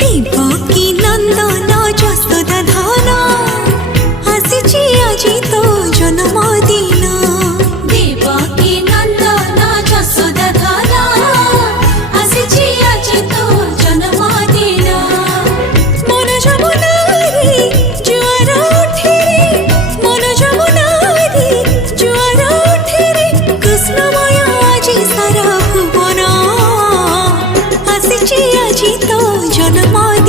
देवकी नंदन जसोदा धन आसिछि आजि तो जन्मदिन। देवकी नंदन जसोदा धन आसिछि आजि तो जन्मदिन। मन जमुनारी जुआर उठिरे मन जमुनारी जुआर उठिरे कृष्णमय आजि सारा भुवन आसिछि आजि तो जन्मदिन।